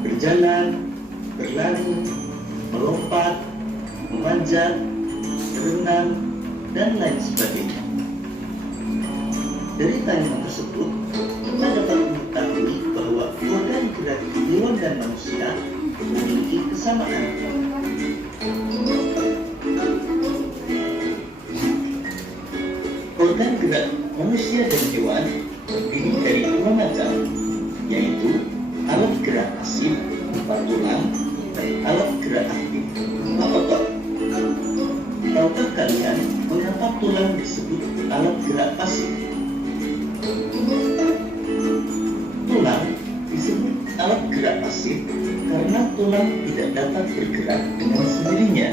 berjalan, berlari, melompat, memanjat, berenang, dan lain sebagainya. Dari tayangan tersebut, kita dapat mengetahui bahwa organ gerak hewan dan manusia memiliki kesamaan. Organ gerak manusia dan hewan terdiri dari dua macam, yaitu alat gerak pasif berupa tulang dan alat gerak aktif berupa otot. Tahukah kalian mengapa tulang disebut alat gerak pasif? Tulang disebut alat gerak pasif karena tulang tidak dapat bergerak dengan sendirinya.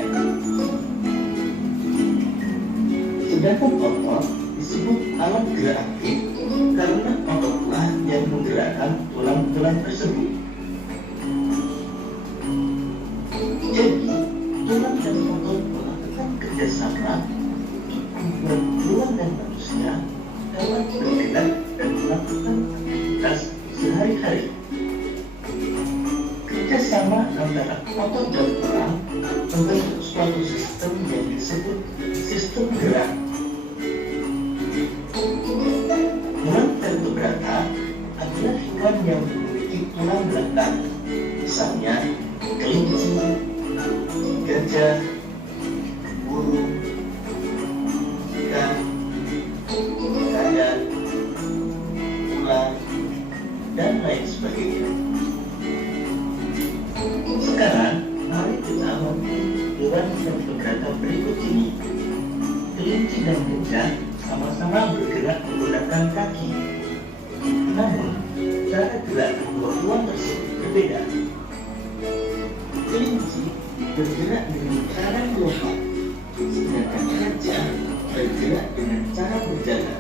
Sedangkan otot disebut alat gerak aktif karena ototlah yang menggerakkan tulang-tulang tersebut. Jadi, tulang dan otot melakukan kerjasama untuk membuat hewan dan manusia dapat bergerak dan melakukan aktivitas sehari-hari. Kerjasama antara otot dan tulang membentuk suatu sistem yang disebut sistem gerak. Hewan vertebrata adalah hewan yang memiliki tulang belakang, misalnya kelinci, gajah, burung, ikan, kadal, ular, dan lain sebagainya. Sekarang, mari kita amati hewan vertebrata berikut ini. Kelinci dan gajah sama-sama bergerak menggunakan kaki. Namun, cara gerak kedua hewan tersebut berbeda. Kelinci bergerak dengan cara melompat, sedangkan gajah bergerak dengan cara berjalan.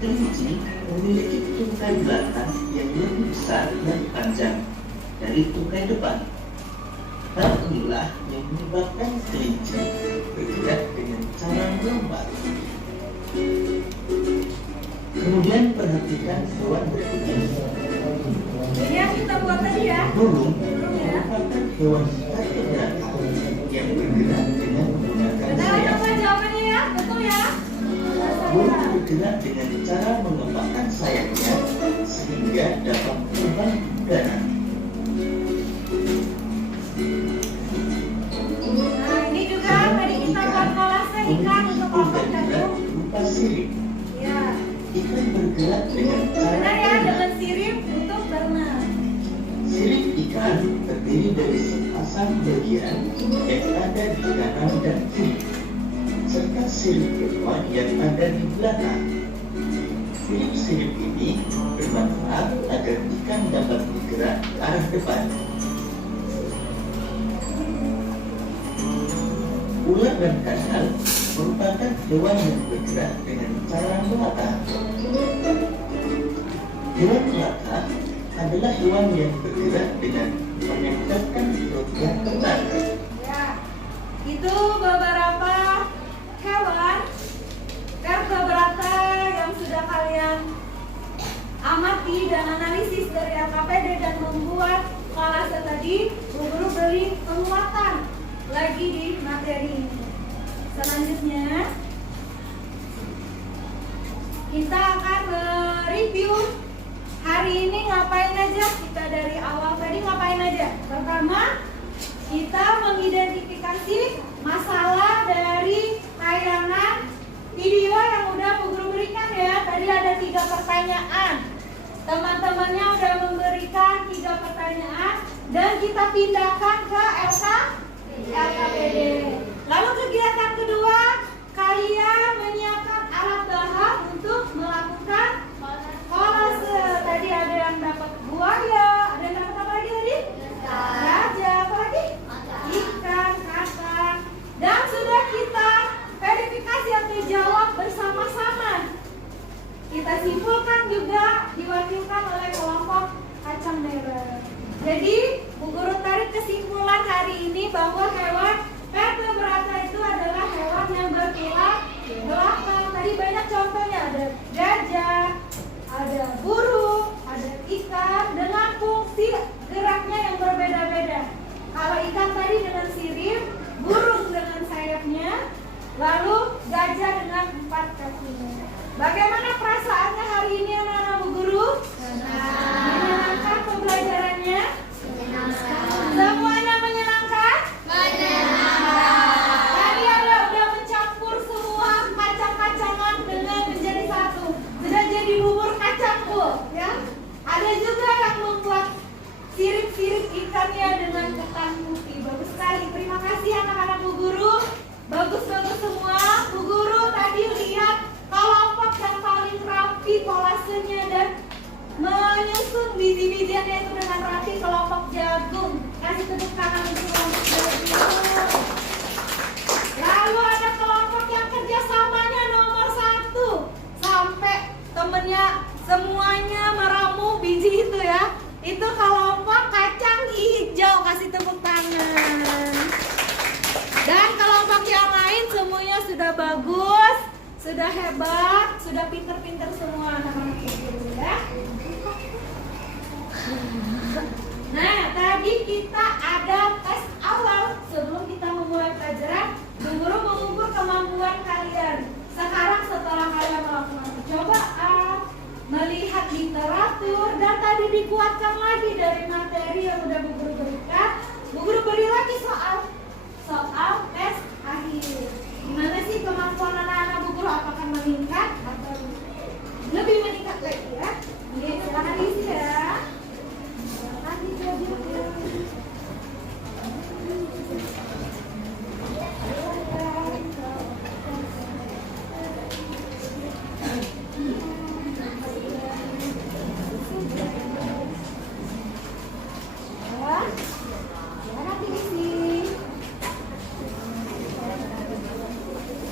Kelinci memiliki tungkai belakang yang lebih besar dan panjang dari tungkai depan. Hal inilah yang menyebabkan kelinci bergerak dengan cara melompat. Kemudian perhatikan hewan berikutnya. Ini yang kita buat tadi ya. Burung Ya. merupakan hewan vertebrata yang bergerak dengan menggunakan Benar sayap. apa jawabannya ya? Betul ya? Burung bergerak dengan cara mengepakkan sayapnya sehingga dapat terbang di udara. Nah, ini juga tadi kita buat kolase ikan untuk otot jagung. berupa sirip. Ya. Ikan bergerak dengan cara Benar ya, berenang. dengan sirip untuk berenang. Sirip ikan terdiri dari sepasang bagian yang ada di kanan dan kiri, serta sirip hewan yang ada di belakang. Sirip-sirip ini bermanfaat agar ikan dapat bergerak ke arah depan. Ular dan kadal merupakan hewan yang bergerak dengan cara melata. Hewan melata adalah hewan yang bergerak dengan menempelkan perutnya ke tanah. Ya, itu beberapa hewan vertebrata yang sudah kalian amati dan analisis dari LKPD dan membuat kolase tadi. Bu Guru beri penguatan lagi di materi ini. Selanjutnya kita akan mereview hari ini ngapain aja. Kita dari awal tadi ngapain aja. Pertama, kita mengidentifikasi masalah dari tayangan video yang udah Bu Guru berikan ya. Tadi ada 3 pertanyaan. Teman-temannya udah memberikan 3 pertanyaan dan kita pindahkan ke LKPD. Lalu kegiatan kedua, kalian menyiapkan alat bahan untuk melakukan kolase. Tadi ada yang dapat buaya, ada yang dapat apa lagi tadi? Gajah, apa lagi? Ikan, kakak. Dan sudah kita verifikasi atau jawab bersama-sama. Kita simpulkan juga diwakilkan oleh kelompok kacang merah. Jadi Bu Guru tarik kesimpulan hari ini bahwa hewan vertebrata itu adalah hewan yang bertulang belakang. Tadi banyak contohnya, ada gajah, ada burung, ada ikan dengan fungsi geraknya yang berbeda-beda. Kalau ikan tadi dengan sirip, burung dengan sayapnya, lalu gajah dengan 4 kakinya. Bagaimana perasaannya hari ini anak-anak Bu Guru? Menyenangkan pembelajarannya? Semuanya menyenangkan? Tadi udah mencampur semua kacang-kacangan dengan menjadi satu. Sudah jadi bubur kacang Bu, ya. Ada juga yang membuat sirip-sirip ikannya dengan ketan putih. Bagus sekali. Terima kasih anak-anak Bu Guru. Bagus-bagus semua. Bu Guru tadi lihat kelompok yang paling rapi kolasenya dan menyusun biji-bijiannya itu dengan rapi, kelompok jagung. Kasih tepuk tangan untuk kelompok jagung. Lalu ada kelompok yang kerjasamanya nomor 1 sampai temennya semuanya meramu biji itu ya. Itu kelompok kacang hijau. Kasih tepuk tangan. Dan kelompok yang lain semuanya sudah bagus, sudah hebat, sudah pinter-pinter semua anak-anak guru ya. Nah, tadi kita ada tes awal sebelum kita memulai pelajaran. Bu Guru mengukur kemampuan kalian. Sekarang setelah kalian melakukan percobaan, melihat literatur dan tadi dikuatkan lagi dari materi yang udah Bu Guru berikan, Bu Guru beri lagi soal tes akhir. Gimana sih kemampuan anak-anak Bu Guru? Apakah meningkat atau lebih meningkat lagi ya? Oke, silahkan diisi ya. Silahkan dijawab ya.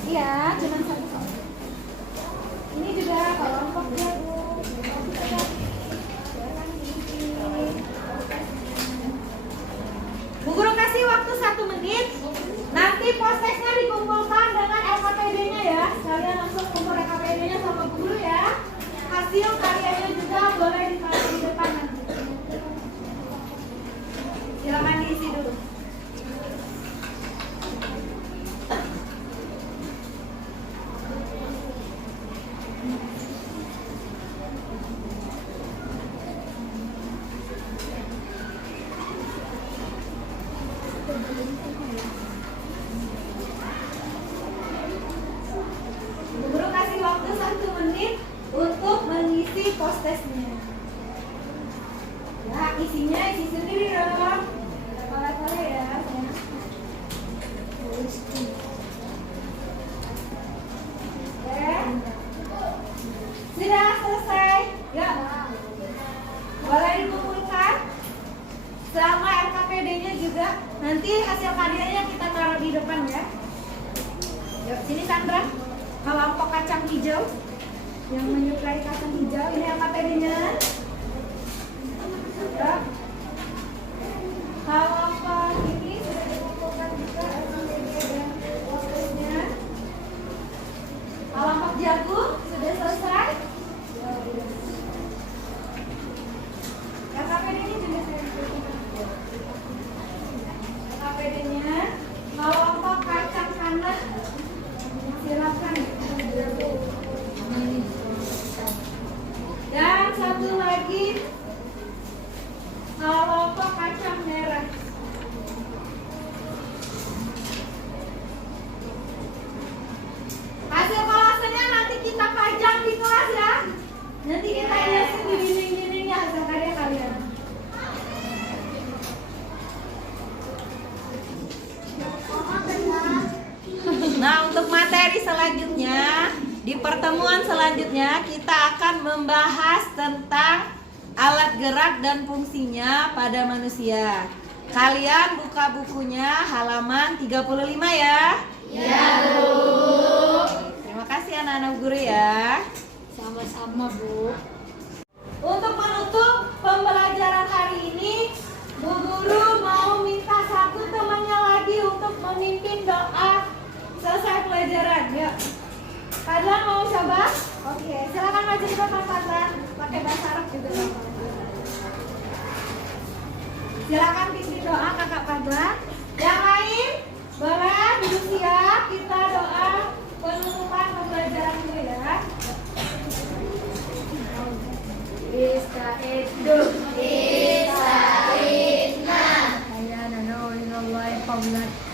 Iya, cuma 1 soal. Ini juga kelompoknya Bu. Bu Guru kasih waktu 1 menit. Nanti postesnya dikumpulkan dengan LKPD-nya ya. Kalian langsung kumpul LKPD-nya sama Bu Guru ya. Hasil karyanya juga boleh ditaruh di depan nanti. Silakan diisi dulu. Guru kasih waktu 1 menit untuk mengisi postesnya. Ya, isinya isi sendiri dong. Boleh ya. Sudah selesai? Ya. Boleh dikumpulkan? Sama LKPD-nya juga. Nanti hasil karyanya kita taruh di depan ya. Yuk, sini Sandra. Kelompok kacang hijau yang menyukai kacang hijau, ini apa tadinya? Ya. Kelompok ini sudah dikumpulkan juga SMPG dan prosesnya. Kelompok jagung sudah selesai. KKPD ini juga saya KKPD-nya kelompok kacang tanah. Silakan. Dan satu lagi kelompok kacang merah. Hasil kolasennya nanti kita pajang di kelas ya. Nanti kita hiasin di dinding-dindingnya hasil karya kalian. Nah, untuk materi selanjutnya, di pertemuan selanjutnya kita akan membahas tentang alat gerak dan fungsinya pada manusia. Kalian buka bukunya halaman 35 ya. Ya, Bu. Terima kasih anak-anak guru ya. Sama-sama, Bu. Untuk menutup pembelajaran hari ini, Bu Guru mau minta satu temannya lagi untuk memimpin doa selesai pelajaran. Yuk. Padlan mau coba? Oke, silakan maju ke depan Padlan. Pakai bahasa Arab juga. Silakan pimpin doa Kakak Padlan. Yang lain boleh duduk siap. Kita doa penutupan pembelajaran dulu ya. Ista'iddu. Ista'idna. Ayana nurillahi qablat